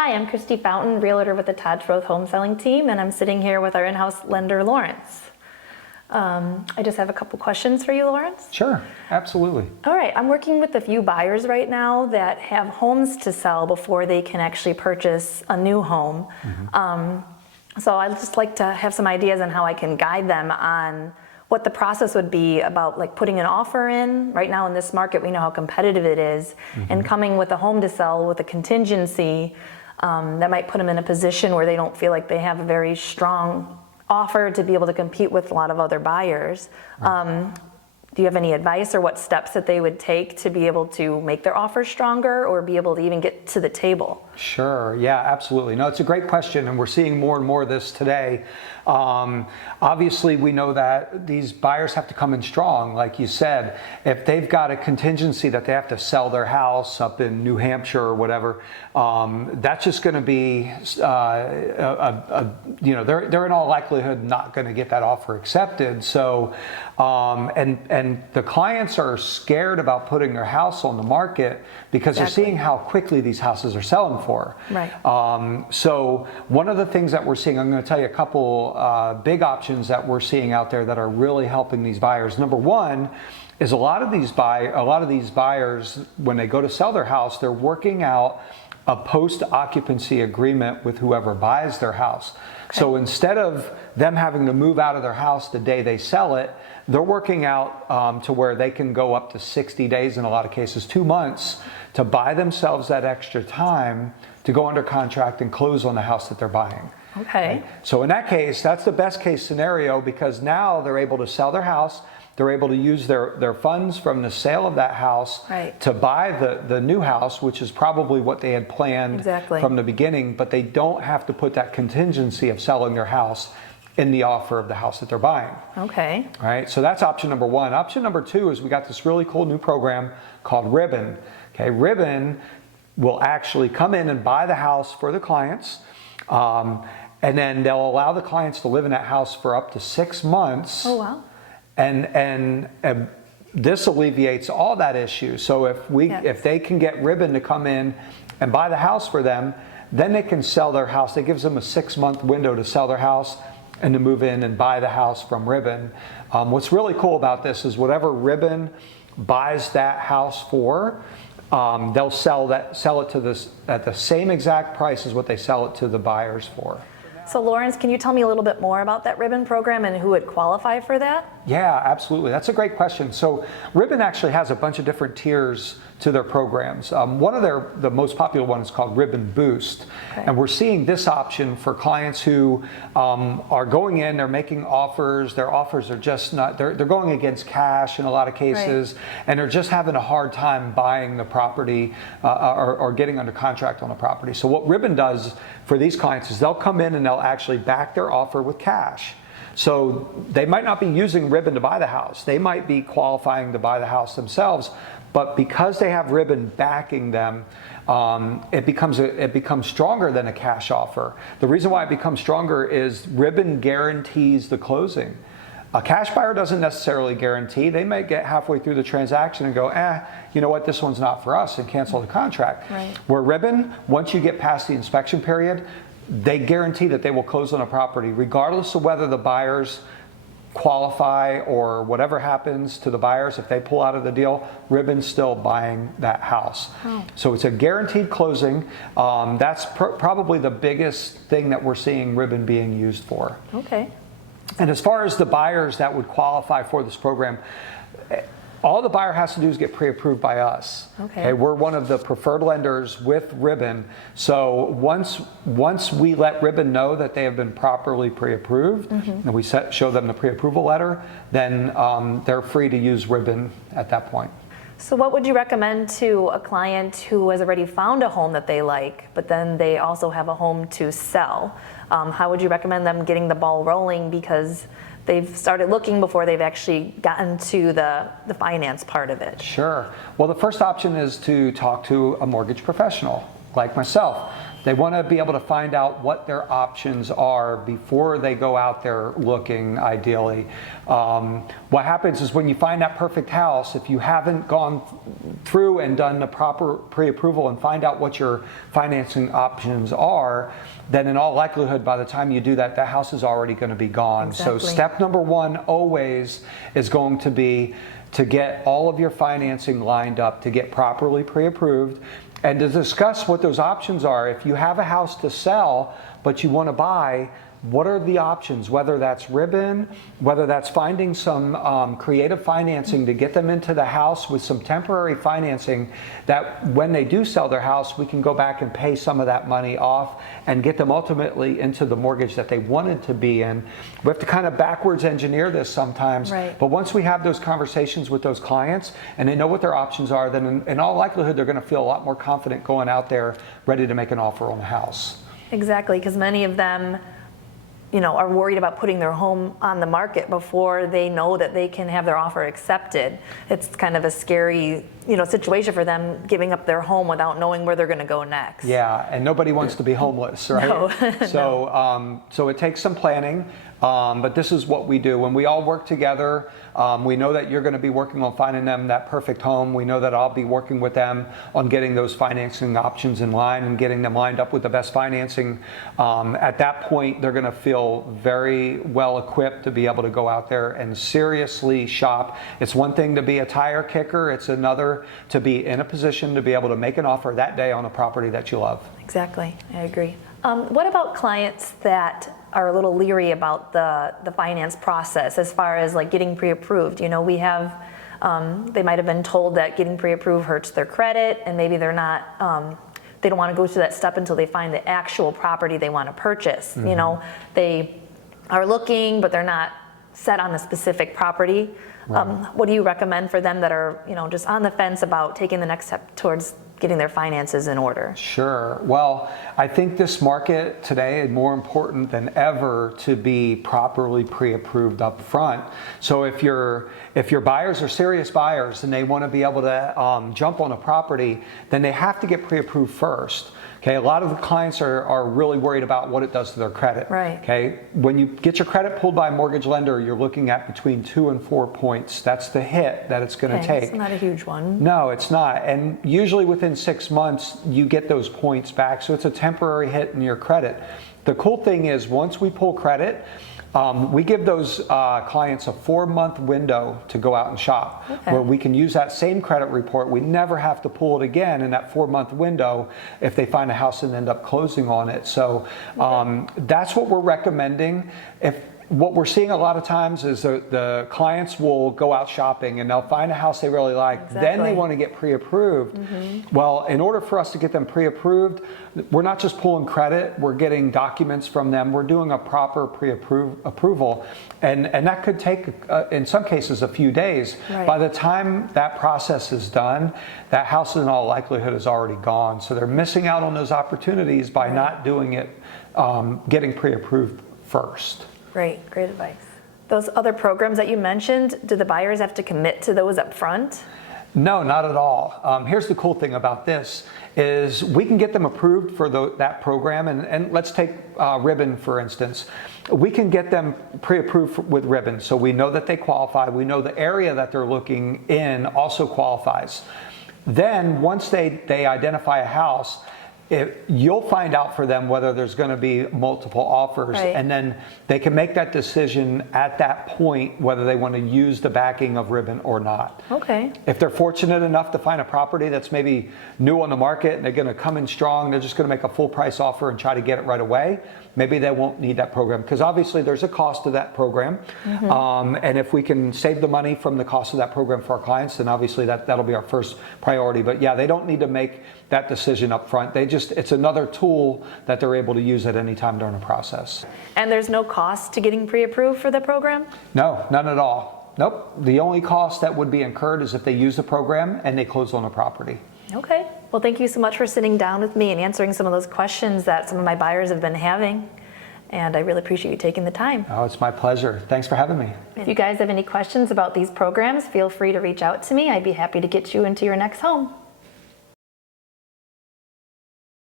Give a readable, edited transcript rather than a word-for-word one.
Hi, I'm Christy Fountain, realtor with the Schroth home selling team, and I'm sitting here with our in-house lender, Laurence. I just have a couple questions for you, Laurence. Sure, absolutely. All right, I'm working with a few buyers right now that have homes to sell before they can actually purchase a new home. So I'd just like to have some ideas on how I can guide them on what the process would be about like putting an offer in. Right now in this market, we know how competitive it is, and coming with a home to sell with a contingency that might put them in a position where they don't feel like they have a very strong offer to be able to compete with a lot of other buyers. Do you have any advice or what steps that they would take to be able to make their offer stronger or be able to even get to the table? Sure, yeah, absolutely. No, it's a great question, and we're seeing more and more of this today. Obviously, we know that these buyers have to come in strong, like you said. If they've got a contingency that they have to sell their house up in New Hampshire or whatever, that's just going to be, they're in all likelihood not going to get that offer accepted. So, and the clients are scared about putting their house on the market because they're seeing how quickly these houses are selling for. Right. So one of the things that we're seeing, I'm going to tell you a couple big options that we're seeing out there that are really helping these buyers. Number one is a lot of these buyers, when they go to sell their house, they're working out a post-occupancy agreement with whoever buys their house. Okay. So instead of them having to move out of their house the day they sell it, they're working out to where they can go up to 60 days, in a lot of cases 2 months, to buy themselves that extra time to go under contract and close on the house that they're buying. Okay. Right? So in that case, that's the best case scenario, because now they're able to sell their house. They're able to use their funds from the sale of that house to buy the new house, which is probably what they had planned from the beginning, but they don't have to put that contingency of selling their house in the offer of the house that they're buying. Okay. All right, so that's option number one. Option number two is we got this really cool new program called Ribbon. Okay, Ribbon will actually come in and buy the house for the clients, and then they'll allow the clients to live in that house for up to 6 months. Oh, wow. And this alleviates all that issue. So if they can get Ribbon to come in and buy the house for them, then they can sell their house. It gives them a 6-month window to sell their house and to move in and buy the house from Ribbon. What's really cool about this is whatever Ribbon buys that house for, they'll sell it to at the same exact price as what they sell it to the buyers for. So Laurence, can you tell me a little bit more about that Ribbon program and who would qualify for that? Yeah, absolutely. That's a great question. So Ribbon actually has a bunch of different tiers to their programs. One of the most popular ones is called Ribbon Boost. Okay. And we're seeing this option for clients who are going in, they're making offers, their offers are just not, they're going against cash in a lot of cases, and they're just having a hard time buying the property or getting under contract on the property. So what Ribbon does for these clients is they'll come in and they'll actually back their offer with cash. So they might not be using Ribbon to buy the house. They might be qualifying to buy the house themselves, but because they have Ribbon backing them, it becomes stronger than a cash offer. The reason why it becomes stronger is Ribbon guarantees the closing. A cash buyer doesn't necessarily guarantee. They might get halfway through the transaction and go, you know what, this one's not for us, and cancel the contract. Right. Where Ribbon, once you get past the inspection period, they guarantee that they will close on a property regardless of whether the buyers qualify or whatever happens to the buyers. If they pull out of the deal, Ribbon's still buying that house. Oh. So it's a guaranteed closing. That's probably the biggest thing that we're seeing Ribbon being used for. Okay. And as far as the buyers that would qualify for this program, all the buyer has to do is get pre-approved by us. Okay. We're one of the preferred lenders with Ribbon. So once we let Ribbon know that they have been properly pre-approved, and we show them the pre-approval letter, then they're free to use Ribbon at that point. So what would you recommend to a client who has already found a home that they like, but then they also have a home to sell? How would you recommend them getting the ball rolling, because they've started looking before they've actually gotten to the finance part of it? Sure. Well, the first option is to talk to a mortgage professional like myself. They want to be able to find out what their options are before they go out there looking, ideally. What happens is when you find that perfect house, if you haven't gone through and done the proper pre-approval and find out what your financing options are, then in all likelihood, by the time you do that, that house is already going to be gone. Exactly. So step number one always is going to be to get all of your financing lined up, to get properly pre-approved, and to discuss what those options are. If you have a house to sell, but you want to buy, what are the options? Whether that's ribbon, whether that's finding some creative financing to get them into the house with some temporary financing that when they do sell their house, we can go back and pay some of that money off and get them ultimately into the mortgage that they wanted to be in. We have to kind of backwards engineer this sometimes. Right. But once we have those conversations with those clients and they know what their options are, then in all likelihood, they're going to feel a lot more confident going out there ready to make an offer on the house. Exactly, because many of them, are worried about putting their home on the market before they know that they can have their offer accepted. It's kind of a scary, situation for them giving up their home without knowing where they're going to go next. Yeah, and nobody wants to be homeless, right? No. So it takes some planning, but this is what we do. When we all work together, we know that you're going to be working on finding them that perfect home. We know that I'll be working with them on getting those financing options in line and getting them lined up with the best financing. At that point, they're going to feel very well equipped to be able to go out there and seriously shop. It's one thing to be a tire kicker. It's another to be in a position to be able to make an offer that day on a property that you love. Exactly, I agree. What about clients that are a little leery about the finance process as far as like getting pre-approved? We have, they might have been told that getting pre-approved hurts their credit, and maybe they're not, they don't want to go through that step until they find the actual property they want to purchase. Mm-hmm. They are looking, but they're not set on a specific property. Right. What do you recommend for them that are, just on the fence about taking the next step towards getting their finances in order? Sure. Well, I think this market today is more important than ever to be properly pre-approved up front. So if your buyers are serious buyers and they want to be able to jump on a property, then they have to get pre-approved first. Okay, a lot of the clients are really worried about what it does to their credit. Right. Okay, when you get your credit pulled by a mortgage lender, you're looking at between 2 and 4 points. That's the hit that it's going to take. It's not a huge one. No, it's not. And usually within 6 months, you get those points back. So it's a temporary hit in your credit. The cool thing is once we pull credit, we give those clients a 4-month window to go out and shop, where we can use that same credit report. We never have to pull it again in that 4-month window if they find a house and end up closing on it. So that's what we're recommending. What we're seeing a lot of times is the clients will go out shopping and they'll find a house they really like. Exactly. Then they want to get pre-approved. Mm-hmm. Well, in order for us to get them pre-approved, we're not just pulling credit, we're getting documents from them. We're doing a proper pre-approval. And that could take, in some cases, a few days. Right. By the time that process is done, that house in all likelihood is already gone. So they're missing out on those opportunities by not doing it, getting pre-approved first. Great advice. Those other programs that you mentioned, do the buyers have to commit to those up front? No, not at all. Here's the cool thing about this is we can get them approved for that program. And let's take Ribbon, for instance. We can get them pre-approved with Ribbon. So we know that they qualify. We know the area that they're looking in also qualifies. Then once they identify a house, you'll find out for them whether there's going to be multiple offers, right. And then they can make that decision at that point whether they want to use the backing of Ribbon or not. Okay. If they're fortunate enough to find a property that's maybe new on the market and they're going to come in strong, they're just going to make a full price offer and try to get it right away, maybe they won't need that program, because obviously there's a cost to that program. Mm-hmm. And if we can save the money from the cost of that program for our clients, then obviously that'll be our first priority. But yeah, they don't need to make that decision up front. It's another tool that they're able to use at any time during the process. And there's no cost to getting pre-approved for the program? No, none at all. Nope. The only cost that would be incurred is if they use the program and they close on the property. Okay. Well, thank you so much for sitting down with me and answering some of those questions that some of my buyers have been having. And I really appreciate you taking the time. Oh, it's my pleasure. Thanks for having me. If you guys have any questions about these programs, feel free to reach out to me. I'd be happy to get you into your next home.